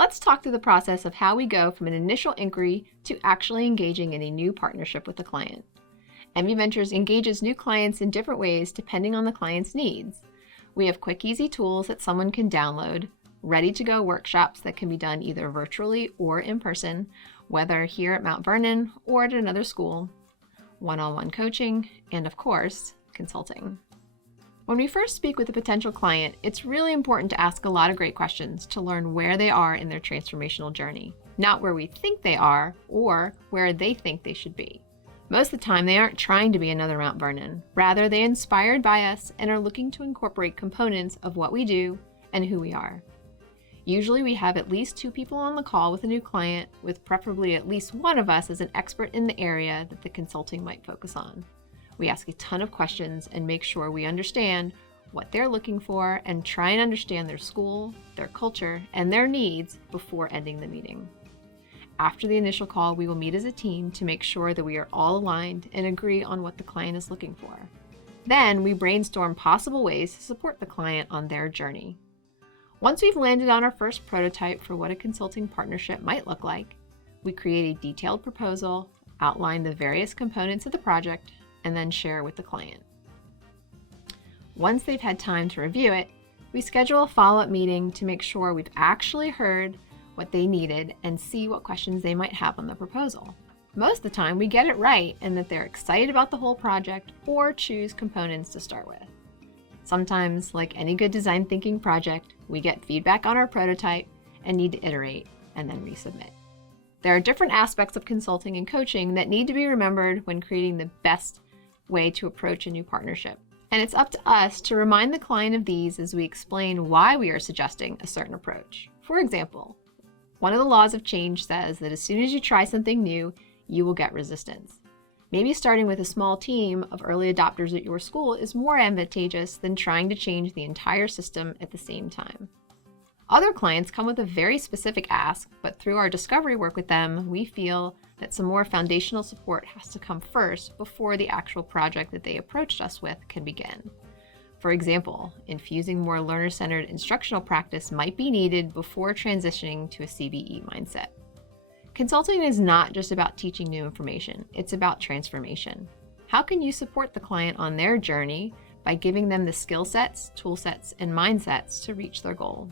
Let's talk through the process of how we go from an initial inquiry to actually engaging in a new partnership with a client. MV Ventures engages new clients in different ways depending on the client's needs. We have quick, easy tools that someone can download, ready-to-go workshops that can be done either virtually or in person, whether here at Mount Vernon or at another school, one-on-one coaching, and of course, consulting. When we first speak with a potential client, it's really important to ask a lot of great questions to learn where they are in their transformational journey, not where we think they are or where they think they should be. Most of the time, they aren't trying to be another Mount Vernon. Rather, they're inspired by us and are looking to incorporate components of what we do and who we are. Usually, we have at least 2 people on the call with a new client, with preferably at least one of us as an expert in the area that the consulting might focus on. We ask a ton of questions and make sure we understand what they're looking for and try and understand their school, their culture, and their needs before ending the meeting. After the initial call, we will meet as a team to make sure that we are all aligned and agree on what the client is looking for. Then we brainstorm possible ways to support the client on their journey. Once we've landed on our first prototype for what a consulting partnership might look like, we create a detailed proposal, outline the various components of the project, and then share with the client. Once they've had time to review it, we schedule a follow-up meeting to make sure we've actually heard what they needed and see what questions they might have on the proposal. Most of the time, we get it right and that they're excited about the whole project or choose components to start with. Sometimes, like any good design thinking project, we get feedback on our prototype and need to iterate and then resubmit. There are different aspects of consulting and coaching that need to be remembered when creating the best way to approach a new partnership. And it's up to us to remind the client of these as we explain why we are suggesting a certain approach. For example, one of the laws of change says that as soon as you try something new, you will get resistance. Maybe starting with a small team of early adopters at your school is more advantageous than trying to change the entire system at the same time. Other clients come with a very specific ask, but through our discovery work with them, we feel that some more foundational support has to come first before the actual project that they approached us with can begin. For example, infusing more learner-centered instructional practice might be needed before transitioning to a CBE mindset. Consulting is not just about teaching new information, it's about transformation. How can you support the client on their journey by giving them the skill sets, tool sets, and mindsets to reach their goal?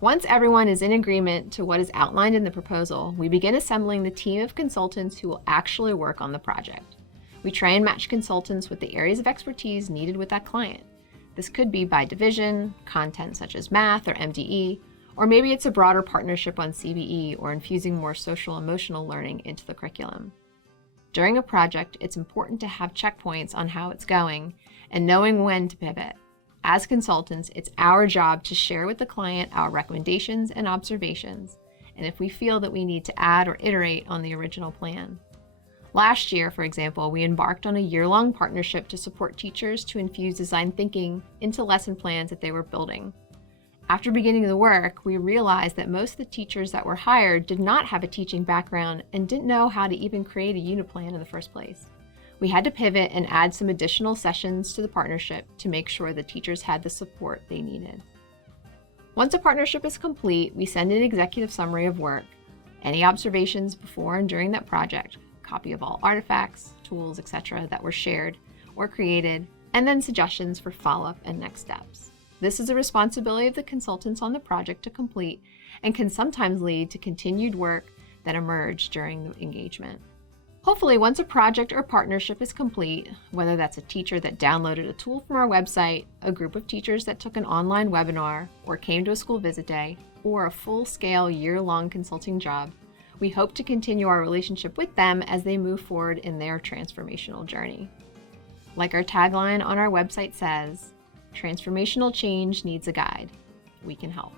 Once everyone is in agreement to what is outlined in the proposal, we begin assembling the team of consultants who will actually work on the project. We try and match consultants with the areas of expertise needed with that client. This could be by division, content such as math or MDE, or maybe it's a broader partnership on CBE or infusing more social emotional learning into the curriculum. During a project, it's important to have checkpoints on how it's going and knowing when to pivot. As consultants, it's our job to share with the client our recommendations and observations, and if we feel that we need to add or iterate on the original plan. Last year, for example, we embarked on a year-long partnership to support teachers to infuse design thinking into lesson plans that they were building. After beginning the work, we realized that most of the teachers that were hired did not have a teaching background and didn't know how to even create a unit plan in the first place. We had to pivot and add some additional sessions to the partnership to make sure the teachers had the support they needed. Once a partnership is complete, we send an executive summary of work, any observations before and during that project, copy of all artifacts, tools, etc. that were shared or created, and then suggestions for follow-up and next steps. This is a responsibility of the consultants on the project to complete and can sometimes lead to continued work that emerge during the engagement. Hopefully, once a project or partnership is complete, whether that's a teacher that downloaded a tool from our website, a group of teachers that took an online webinar, or came to a school visit day, or a full-scale year-long consulting job, we hope to continue our relationship with them as they move forward in their transformational journey. Like our tagline on our website says, "Transformational change needs a guide. We can help."